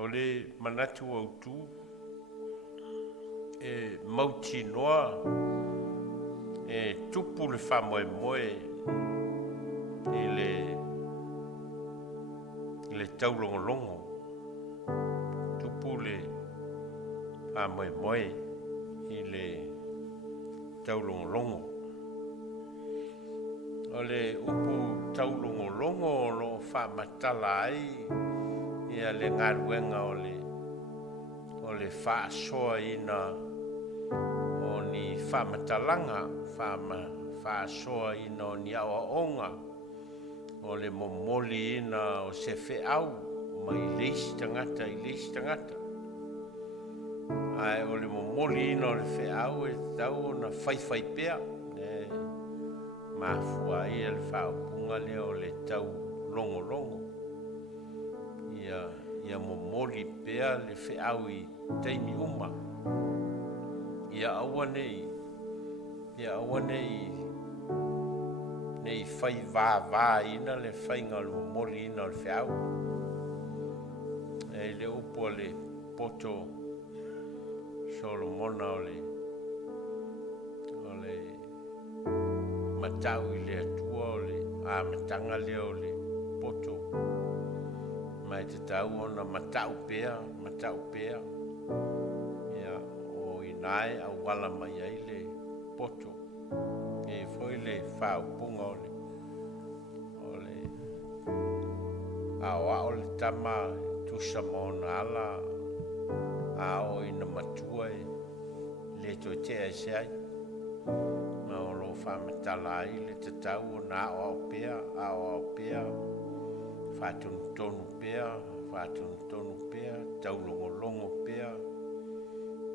o le manatu au tu e mauti noa e tupu le whamoemoe i le taulongolongo tupu le whamoemoe i le taulongolongo o le upu taulongolongo o lo whamatala ai ia le ngaruenga o le whaasoa ina o ni whamatalanga whaasoa ina o ni awa onga o le momoli ina o se whiau mai leisi tangata ai o le momoli ina o le whiau e tau na whaiwhai pea mafua ia le whaapunga leo le tau longo ia momoli pea le whiau i teimi uma ia aua nei whai vā ina le whainga le momoli ina le whiau e le upo le poto Solomona o le matau i le atua o le matanga leo le poto mai te tau ona matau pea ia o inai au wala mai ai le poto e foi le whaupunga o le o le tama tusa mona ala o ina matua le to te ai ma o lo whamatala ai le te tau o na o pea whatunu tonu pea taulongolongo pea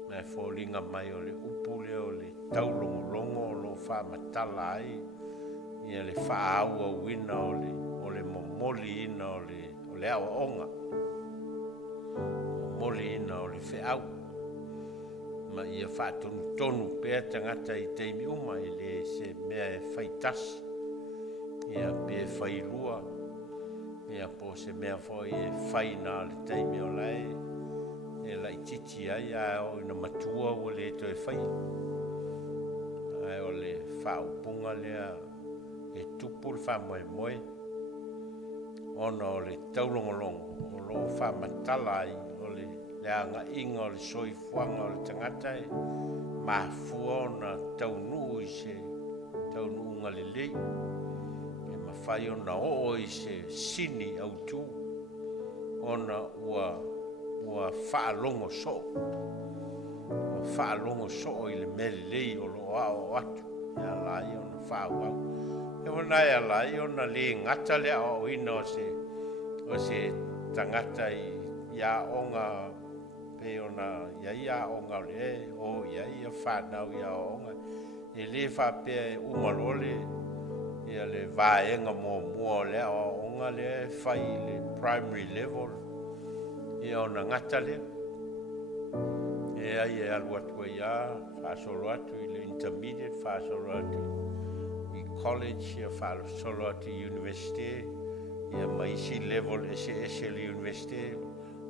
mai fōlinga mai o le upu leo le taulongolongo o lo whamatala ai ia le whaaua uina o le momoli ina o le awa onga momoli ina o le whiau ma ia whatunu pea tangata i teimi uma i le se mea e whaitasi ia pe whairua ia po se mea foi e whaina le teimi o lai e lai titi ai o ina matua o le to e whai ai o le whaupunga lea e tupu le whamoemoe ona o le taulongolongo o lo whamatala ai o le anga inga o le soifuanga o le tangata e mafua ona taunu i se taunu unga le lei whai ona o i se sini au tū ona ua whaalongo so i le mele lei o lo ao atu ia lai ona whaauau e wana ia lai ona le ngata le ao ina o se tangata ia onga pe ona ia onga le o ia whanau ia onga e le whapea umalole ia le vaenga mua le onga le whai le primary level ia ona ngata le e ai e alu atu ia whaasolo atu i le intermediate whaasolo atu i college ia whaasolo atu i university ia maisi level ese le university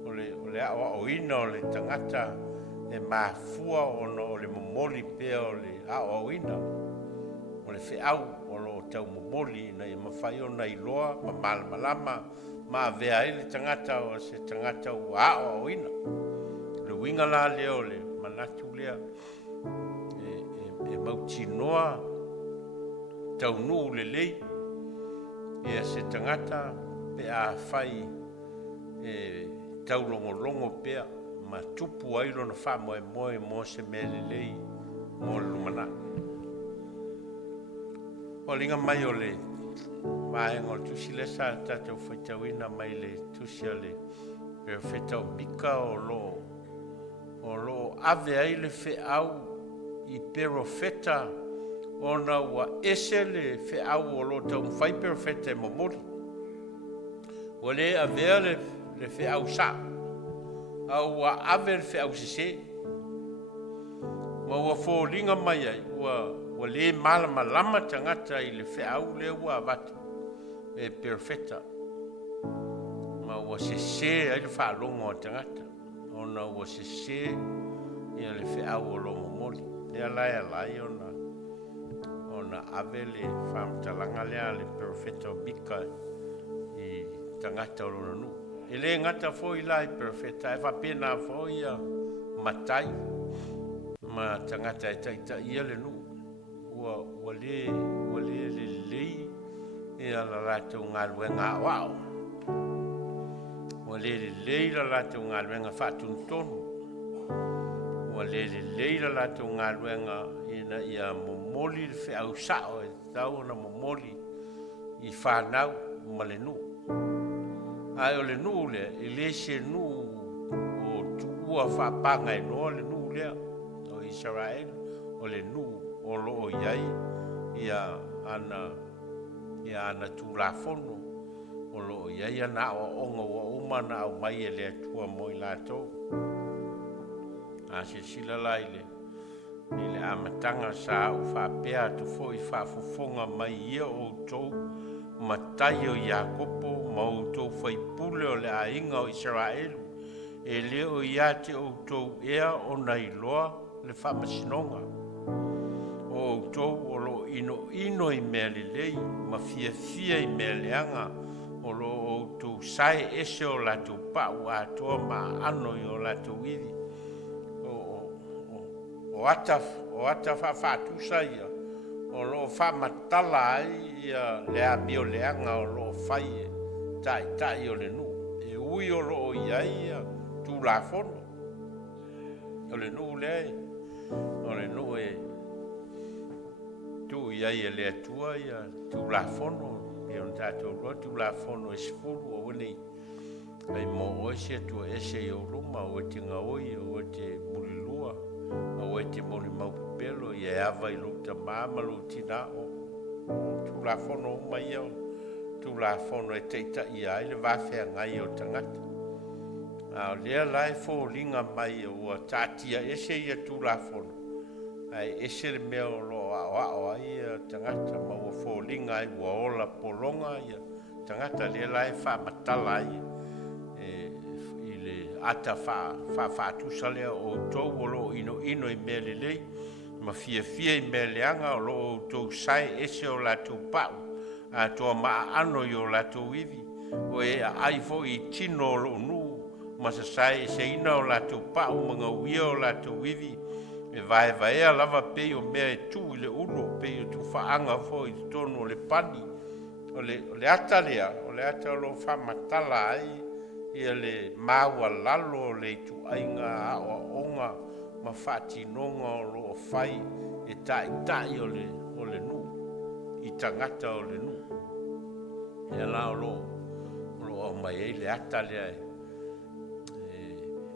o le awa o ina o le tangata e mafua ona o le momoli pea o le awa o ina o le whiau o lo tau momoli na i mawhai o nei loa ma malama ma vea ele tangata o se tangata o o ina le winga la leo le manatu lea e mauti noa tau nu le lei e se tangata pe a whai e tau longo pea ma tupu ailo na wha moe mo se mele lei mo lumana o linga mai o le maenga o tusi le sa tatou whaitawina mai le tusi le whetau bika o lo ave ai le whiau i perofeta ona ua ese le whiau o lo tau mwhai perofeta e momori o le avea le whiau sa a ua ave le whiau sise ma ua fōlinga mai ai ua le malama tangata i le whiau le ua avata e perfecta ma ua se ai le whaalonga o tangata. Ona ua se ia le whiau o lo momoli. Lea lai ona avele whamtalanga lea le Perfecta Bika i tangata o lona nu. E le ngata fo i lai Perfecta e whapena fo ia matai ma tangata e taita ia le nu. Ua le lei ia la rātou ngā luenga wao. Ua le lei la rātou ngā luenga whātuntonu. Ua le la rātou ngā luenga ina ia momoli le whiau sao e tau na momoli i whanau ma le nu. Ai o le nu le, i le se nu o tuua whapanga e noa le nu lea o Israel, o le nu o loo iai ia ana tūlafono o loo iai ana o onga wa umana au mai e lea tua mo i lātou. A se sila lai le amatanga sa u whapea tu fo i whafofonga mai ia o tau matai o Iakopo ma o tau whaipule o le ainga o Israelu e leo ia te o tau ea o nei loa le whamasinonga o tau o lo ino i mea le lei ma fia i mea leanga o lo o tau sai ese o la tau pau a toa ma ano i o la tau idi o ata whatusa ia o lo whamatala ai ia lea mio leanga o lo whai e tai o le nu e ui o lo iai ia tu la fono o le nu e tu iai e lea tua ia tu la fono e on tato lo tu la fono e sfuru o wani ai mo o se tu ese i o ruma o te ngaoi o te mulilua o te moni mau pelo i e awa i luta mama lutina o tu la fono mai au tu la fono e teita i ai le wafea ngai o tangata a lea lai fo linga mai o tatia ese ia tu la fono ai ese le mea o lo a ai tangata ma o fo linga ai ua ola polonga ia tangata lea lai wha matala ai ata fa tu sale o to lo ino i mele lei ma fia i mele anga o lo to sai ese o la tu pa a to ma ano yo la tu vivi o e ai fo i tino lo nu ma sa sai se ina o la tu pa o manga wi o la tu vivi e vai a lava pe o me tu le uno pe tu fa anga fo i tono le pani o le ata lo fa matala ai ia le maua lalo le tu ainga a onga ma fati nonga o lo fai e tai o le nu i tangata o le nu e la o lo mai e le ata le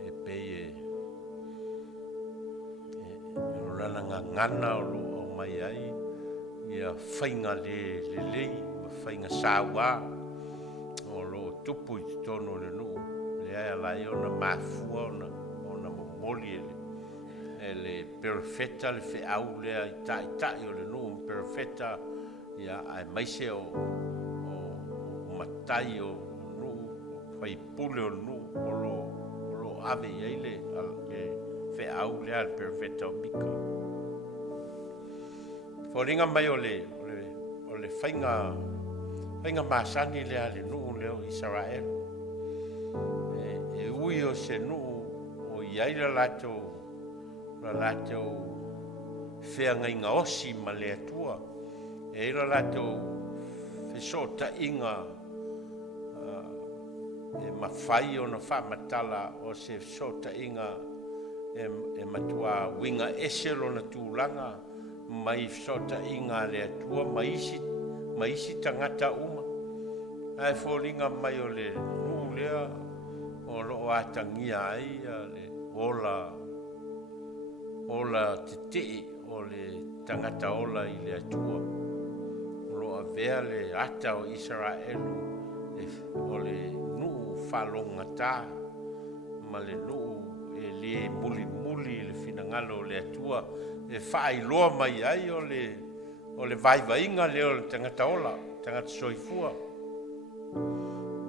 e pe e rana ngana o lo mai ai ia fainga le fainga sawa o lo tupu i tono le nu lea lai ona mafua ona momoli ele Perfecta le whiau lea i tai o le nu Perfecta ia ai maise o matai o nu whai pule o nu o lo ave iei le whiau lea le Perfecta o Bika wharinga mai o le whainga masani lea le nu leo Israel e ui o se nu o iai la lato whea ngai nga osi ma lea tua e la lato whesota inga e mawhai o na whamatala o se whesota inga e matua winga eselo na tūlanga mai whesota inga lea tua maisi tangata uma ai fōringa mai o le nu lea o loo atangia ai le ola te o le tangata ola i le atua o loa vea le ata o Israelu o le nu whalonga tā ma le nu e le muli le finangalo le atua e whai loa mai ai o le vaivainga le o le tangata ola tangata soifua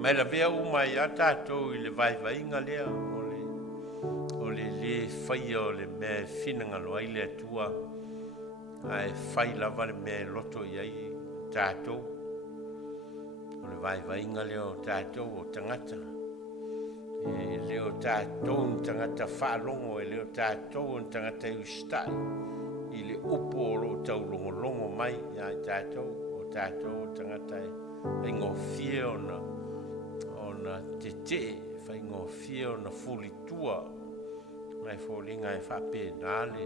Mai la vea uma ia tātou I le vai lea o le whaia o le me whina ngalo ai le atua ai whai lava le me loto iai tātou o le vai lea o tātou o tangata e leo tātou tangata whaalongo e leo tātou tangata ustai I le upo o lo taulongolongo mai ia tātou o tangata e ngofie ona te fai ngofie ona fulitua mai folinga e whapenale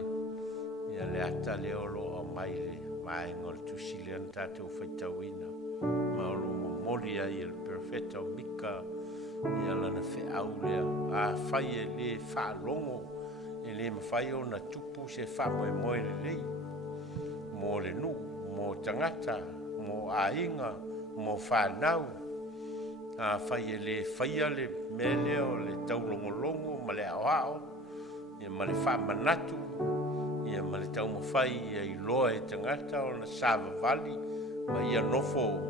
ia le ata le olo o mai le mai ngol tusilean tātou whaitawina ma olo momoli ai il perfetto mika ia lana wheau lea a whai e le whaalongo e le mawhai o na tupu se whamoe moe le lei mo le nu, mo tangata, mo ainga, mo whanau a whai e le whaia le mele o le taulongolongo ma le ao ia ma le whamanatu ia ma le tau mawhai ia I loa e tangata o na Sava Valley ma ia nofo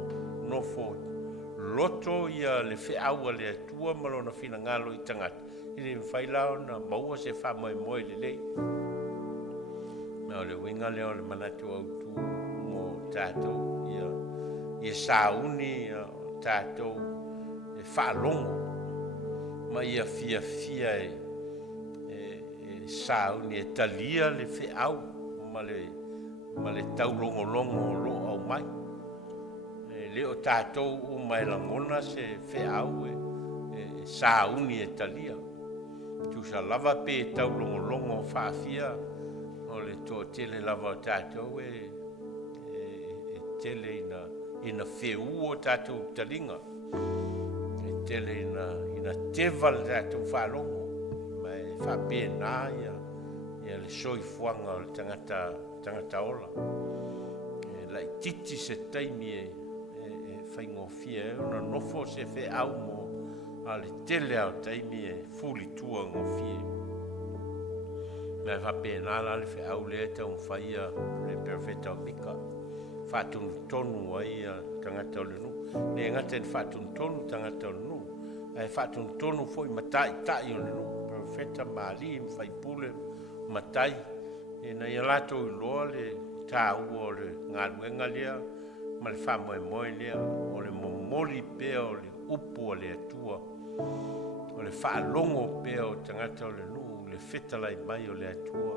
loto ia le wheaua le atua ma lona whina ngalo I tangata I le mwhai lao na maua se whamoe moe le lei na o le winga leo le manatu au tu mo tātou ia sauni tātou e whaalongo ma ia fia e sauni e talia le wheau ma le taulongolongo lo au mai leo tātou o mai langona se wheau e sauni e talia tu sa lava pe taulongolongo whaafia o le tō tele lava o tātou e tele ina wheu o tātou talinga e tele ina teval tātou whalongo mai whapena ia le soifuanga o le tangata ola e lai titi se taimi e whaingofia e una nofo se wheau mo a le tele au taimi e fuli tua ngofie mai whapena la le wheau le tau whaia le perfecta mika whatunu tonu ai tangata o le nu ne ngata en whatunu tonu tangata o le nu ai whatunu tonu foi matai tai o le nu perfecta mali whai pule matai e na ia lato I loa le tā ua o le ngaluenga lea ma le whamoe moe lea o le momoli pea o le upu o le atua o le whaalongo pea o tangata o le nu le whetalai mai o le atua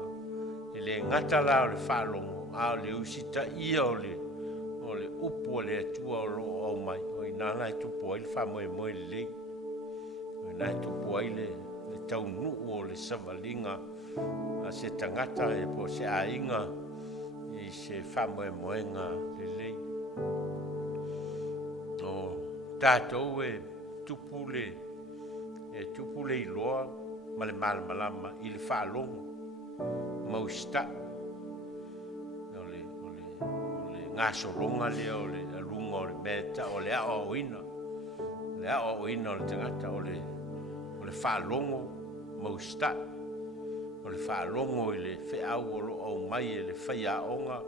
e le ngata la o le whaalongo a o le usita ia o le upu o le atua o lo au mai o inana e tupu ai le whamoe moe le lei o inana e tupu ai le tau nuu o le savalinga a se tangata e po se ainga I se whamoe moenga le lei o tātou e tupu le iloa ma le malamalama I le whaalongo mausita o le ngasolonga lea o le alunga o le meta o le ao ina o le tangata o le whaalongo mausita o le whaalongo I le wheau o lo au mai e le whaiaonga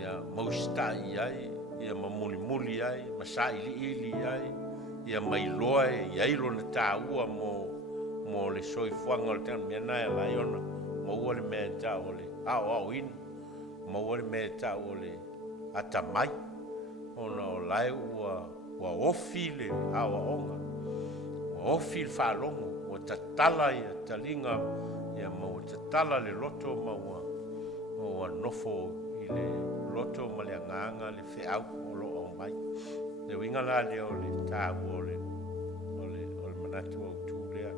ia mausita iai ia mamuli ai ma saili ai ia mailoa e iai lona tāua mo le soifuanga o le tangata mea nai ala iona ma ua le mea tā o le ao ina ma ua le mea tā o le atamai ona o lai ua ofi le awaonga ua ofi le whaalongo ua tatala ia talinga ia ma ua tatala le loto ma ua nofo I le loto ma le anganga le wheau o lo au mai le winga la lea o le tāua o le manatu au tū lea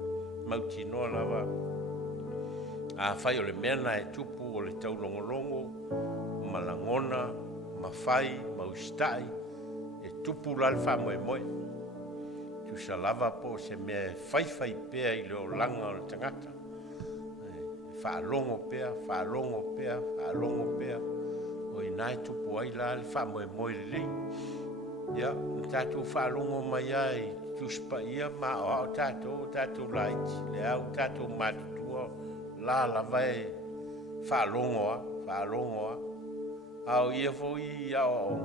mauti noa lava a whai o le mena e tupu o le taulongolongo ma langona ma whai ma ustai e tupu la le whamoe moe tu sa lava po se mea whai pea I le o langa o le tangata whaalongo pea o inai tupu ai la le whamoe moe le lei ia tātou whaalongo mai ai tuspa ia ma o tātou laiti le au tātou matutua la lava e whaalongo au ia fo I au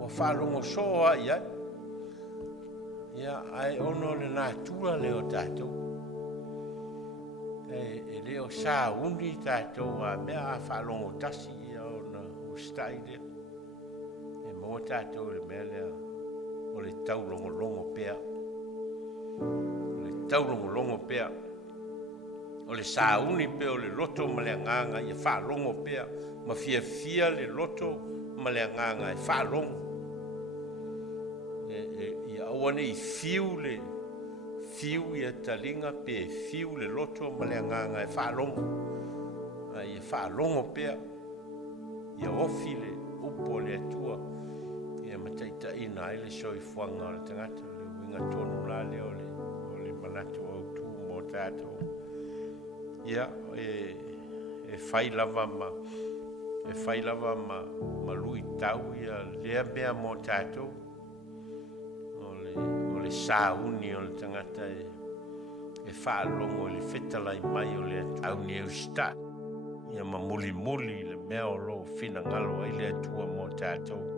o whaalongo soa ia Ia ai ono le nā tua leo tātou. E leo sā uni tātou a mea a whalongo tasi ia o na ustai lea. E mua tātou le mea lea o le taulongo longo pea. O le taulongo longo pea. O le sā uni pea o le loto ma le nganga ia whalongo pea. Ma fia le loto ma le nganga e whalongo. Ia awane I fiu ia talinga pe fiu le loto ma le nganga e whalongo. Ia whalongo pea. Ia ofi le upo le atua. Ia mataita ina ai le soifuanga o le tangata. Le winga tonu la le o le manatu au tu mo tātou. Ia e whai lava ma lui tau ia lea mea mo tātou. O le sāuni o le tangata e whaalongo le whetalai mai o le au ni au sta. Ia ma muli le mea o lo whina ngalo ai le atua mo tātou.